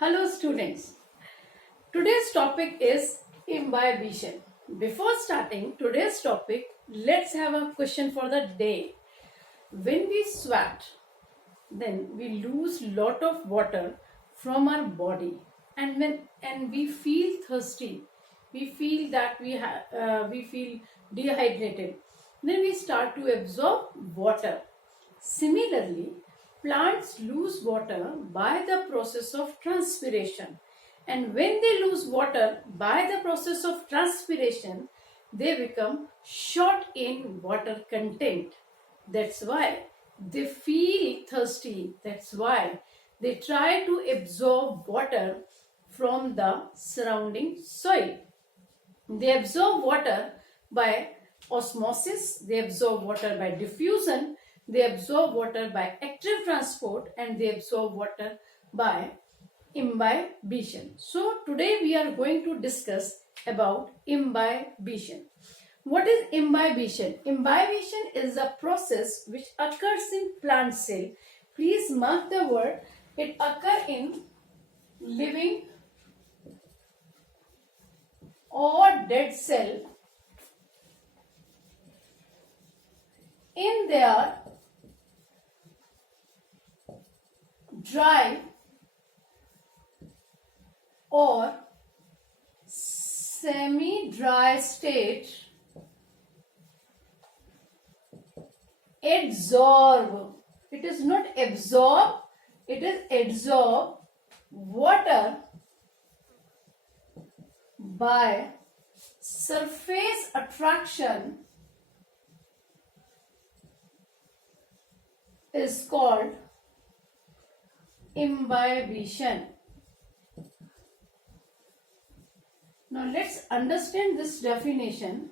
Hello students. Today's topic is imbibition. Before starting today's topic, let's have a question for the day. When we sweat, then we lose lot of water from our body, and we feel thirsty. We feel that we feel dehydrated. Then we start to absorb water. Similarly, plants lose water by the process of transpiration, and when they lose water by the process of transpiration, they become short in water content. That's why they feel thirsty. That's why they try to absorb water from the surrounding soil. They absorb water by osmosis, they absorb water by diffusion, they absorb water by active transport, and they absorb water by imbibition. So today we are going to discuss about imbibition. What is imbibition? Imbibition is a process which occurs in plant cell. Please mark the word. It occurs in living or dead cell in their dry or semi-dry state. Adsorb. It is not absorb, it is adsorb water by surface attraction is called imbibition. Now let's understand this definition.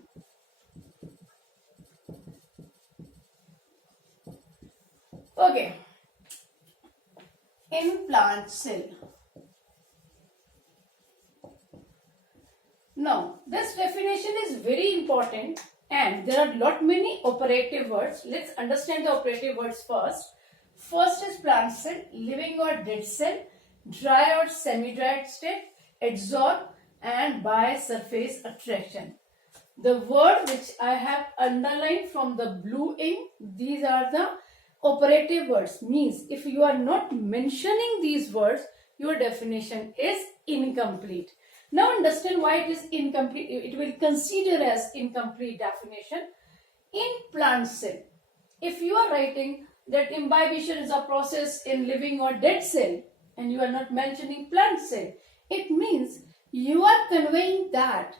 Okay, in plant cell. Now this definition is very important, and there are lot many operative words. Let's understand the operative words first. First is plant cell, living or dead cell, dry or semi-dry state, adsorb, and by surface attraction. The word which I have underlined from the blue ink, these are the operative words. Means if you are not mentioning these words, your definition is incomplete. Now understand why it is incomplete. It will consider as incomplete definition. In plant cell, if you are writing that imbibition is a process in living or dead cell, and you are not mentioning plant cell, it means you are conveying that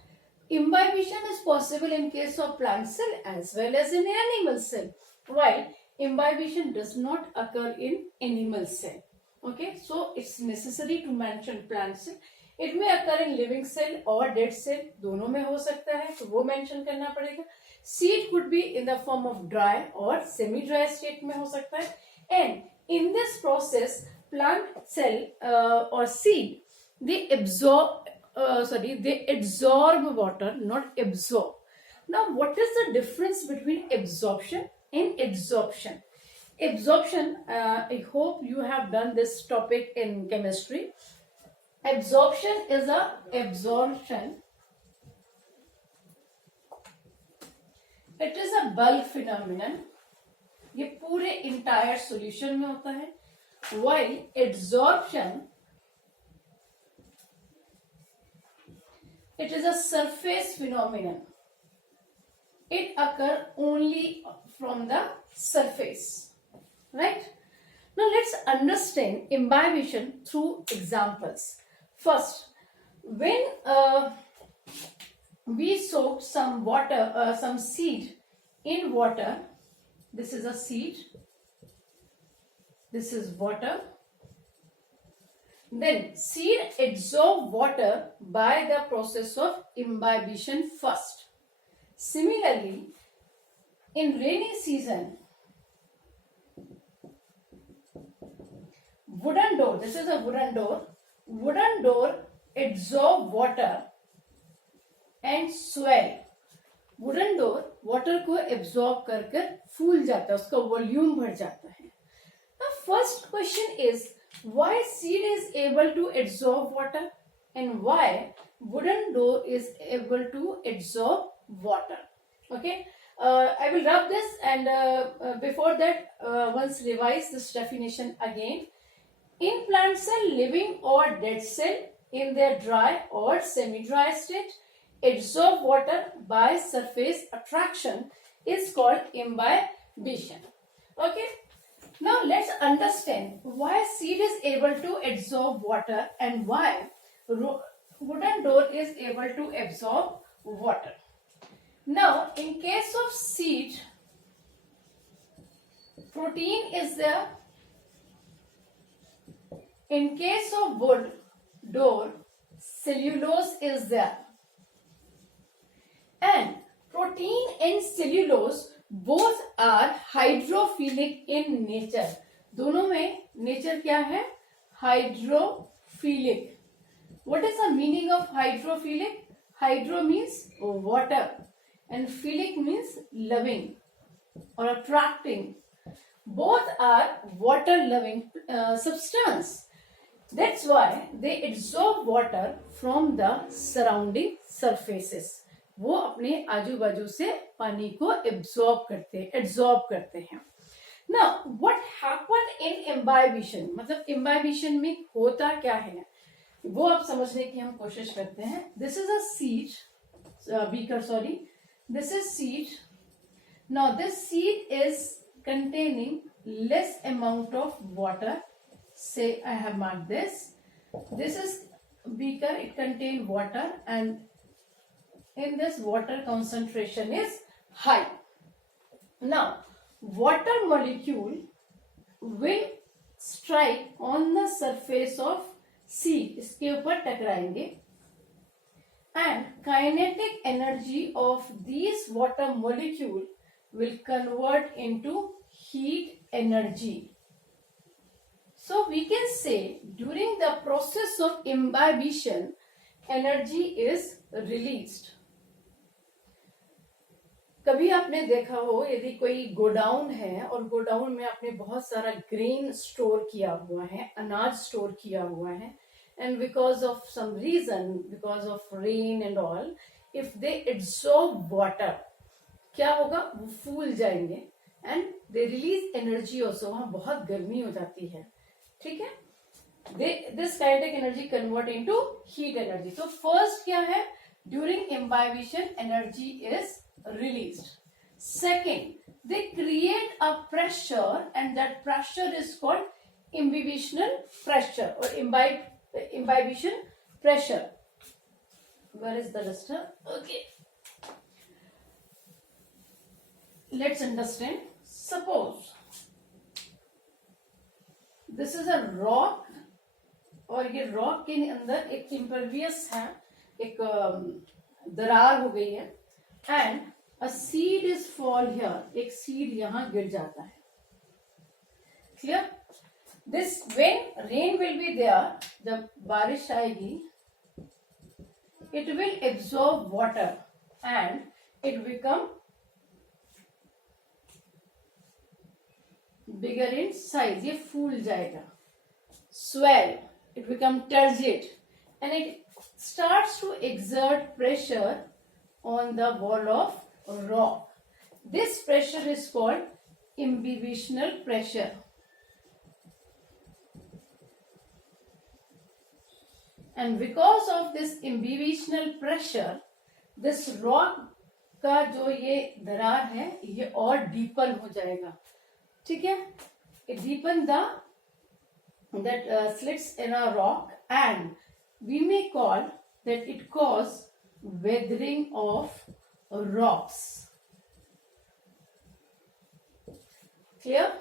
imbibition is possible in case of plant cell as well as in animal cell, while imbibition does not occur in animal cell. Okay, so it's necessary to mention plant cell. It may occur in living cell or dead cell, दोनों में हो सकता है, तो वो mention करना पड़ेगा. Seed could be in the form of dry or semi-dry state में हो सकता है. And in this process, plant cell or seed, they absorb water, not absorb. Now, what is the difference between absorption and adsorption? Absorption, I hope you have done this topic in chemistry. Absorption is a absorption. It is a bulk phenomenon. ये पूरे entire solution में होता है. While adsorption, it is a surface phenomenon. It occurs only from the surface. Right? Now let's understand imbibition through examples. First, when we soak some water, some seed in water, this is a seed, this is water, then seed absorb water by the process of imbibition first. Similarly, in rainy season, wooden door, this is a wooden door absorb water and swell. Wooden door water को absorb कर फूल जाता है, उसका volume बढ़ जाता है. The first question is, Why seed is able to absorb water and why wooden door is able to absorb water. Okay, I will rub this and before that once revise this definition again. In plant cell, living or dead cell in their dry or semi-dry state absorb water by surface attraction is called imbibition. Okay. Now let's understand why seed is able to absorb water and why wooden door is able to absorb water. Now in case of seed, protein is there. In case of wood door, cellulose is there. And protein and cellulose both are hydrophilic in nature. दोनों में nature क्या है? Hydrophilic. What is the meaning of hydrophilic? Hydro means water and philic means loving or attracting. Both are water loving substance. That's why they absorb water from the surrounding surfaces. वो अपने आजू बाजू से पानी को absorb करते हैं. Now, what happened in imbibition? मतलब imbibition में होता क्या है वो आप समझने की हम कोशिश करते हैं. This is a seed, beaker. Sorry, this is seed. Now, this seed is containing less amount of water. Say I have marked this. This is beaker. It contains water, and in this water concentration is high. Now, water molecule will strike on the surface of seed. इसके ऊपर टकराएंगे. And kinetic energy of these water molecule will convert into heat energy. So we can say during the process of imbibition, energy is released. कभी आपने देखा हो यदि कोई godown है और गोडाउन में आपने बहुत सारा ग्रेन स्टोर किया हुआ है, अनाज स्टोर किया हुआ है, and because of some reason, because of rain and all, if they absorb water, क्या होगा? वो फूल जाएंगे and they release energy also. वहाँ बहुत गर्मी हो जाती है. ठीक है. This kinetic energy convert into heat energy. So first क्या है? During imbibition, energy is released. Second, they create a pressure and that pressure is called imbibitional pressure or imbibition pressure. Where is the duster? Okay. Let's understand. Suppose this is a rock और ये rock के अंदर एक impervious है, एक दरार हो गई है, and a seed is fall here. एक सीड यहां गिर जाता है. Clear? This when rain will be there, जब बारिश आएगी, it will absorb water and it become bigger in size. ये फूल जाएगा. swell, it becomes turgid, and it starts to exert pressure on the wall of rock. This pressure is called imbibitional pressure. And because of this imbibitional pressure, this rock का जो ये दरार है ये और डीपन हो जाएगा. ठीक है? It deepen that slits in a rock, and we may call that it cause weathering of rocks. Clear?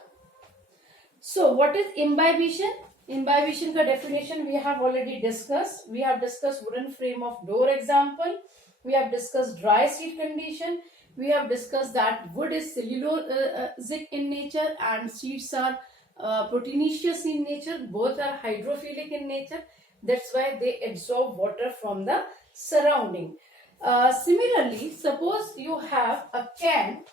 So what is imbibition? Imbibition का definition we have already discussed. We have discussed wooden frame of door example. We have discussed dry seed condition. We have discussed that wood is cellulosic in nature and seeds are proteinaceous in nature. Both are hydrophilic in nature. That's why they absorb water from the surrounding. Similarly, suppose you have a can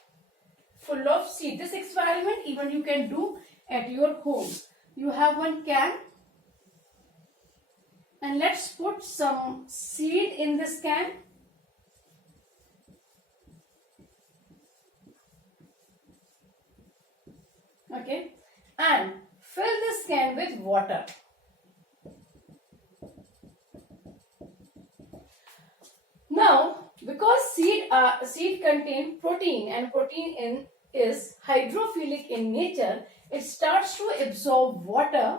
full of seed. This experiment even you can do at your home. You have one can and let's put some seed in this can. Okay, and fill this can with water. Now, because seed contain protein, and protein is hydrophilic in nature, it starts to absorb water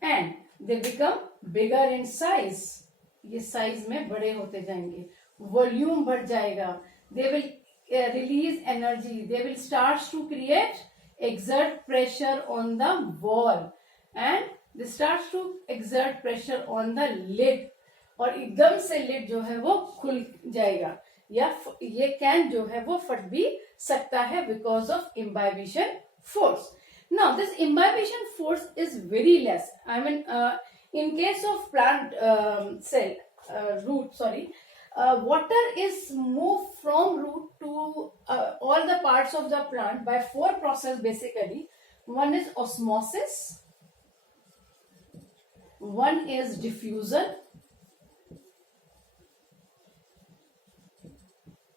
and they become bigger in size. ये size में बड़े होते जाएंगे, volume बढ़ जाएगा, they will release energy, they will start to exert pressure on the wall, and they start to exert pressure on the lid, और एकदम से lid जो है वो खुल जाएगा, या ये can जो है वो फट भी सकता है because of imbibition force. Now this imbibition force is very less. I mean, in case of plant water is moved from root to all the parts of the plant by 4 processes basically. One is osmosis, one is diffusion,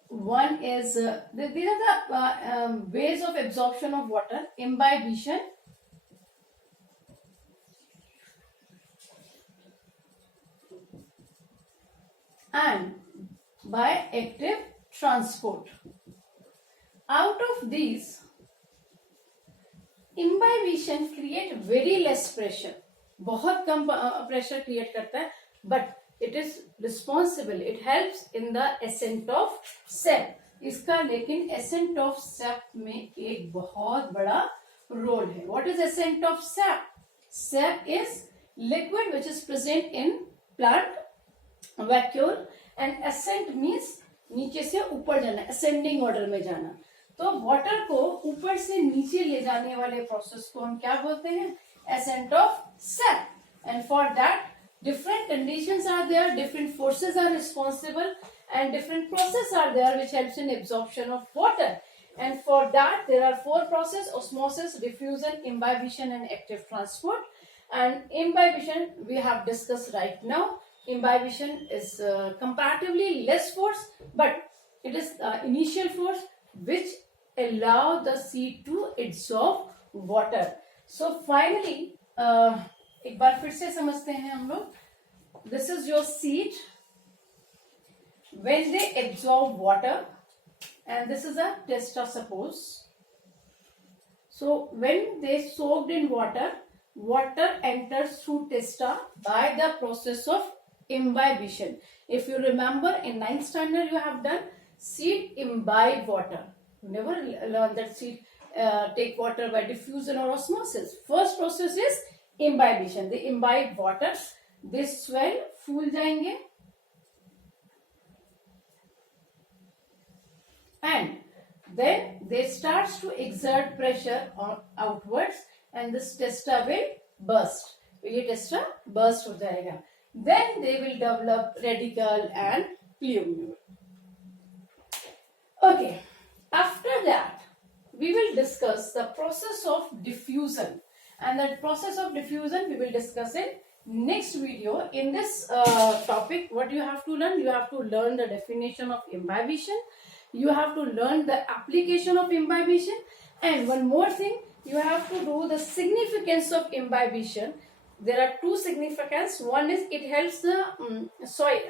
one is these are the ways of absorption of water: imbibition, and by active transport. Out of these, imbibition create very less pressure, बहुत कम pressure create करता है, but it is responsible, it helps in the ascent of sap. इसका लेकिन ascent of sap में एक बहुत बड़ा role है. What is ascent of sap? Sap is liquid which is present in plant vacuole, and ascent means नीचे से ऊपर जाना, ascending order में जाना. तो water को ऊपर से नीचे ले जाने वाले process को हम क्या बोलते हैं? Ascent of sap. And for that, different conditions are there, different forces are responsible, and different processes are there which helps in absorption of water. And for that, there are 4 processes: osmosis, diffusion, imbibition, and active transport. And imbibition we have discussed right now. Imbibition is comparatively less force, but it is initial force which allow the seed to absorb water. So finally, एक बार फिर से समझते हैं हम लोग. This is your seed. When they absorb water, and this is a testa, suppose. So when they soaked in water, water enters through testa by the process of imbibition. If you remember, in 9th standard you have done seed imbibe water. You never learned that seed take water by diffusion or osmosis. First process is imbibition. They imbibe water, they swell, फूल जाएंगे, and then they starts to exert pressure on outwards, and this testa will burst. ये testa burst हो जाएगा. Then they will develop radicle and plumule. Okay, after that we will discuss the process of diffusion, and that process of diffusion we will discuss in next video. In this topic, what you have to learn? You have to learn the definition of imbibition, you have to learn the application of imbibition, and one more thing, you have to do the significance of imbibition. There are 2 significance. One is it helps the soil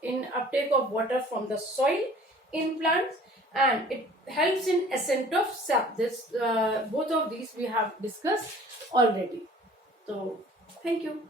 in uptake of water from the soil in plants, and it helps in ascent of sap. This both of these we have discussed already. So thank you.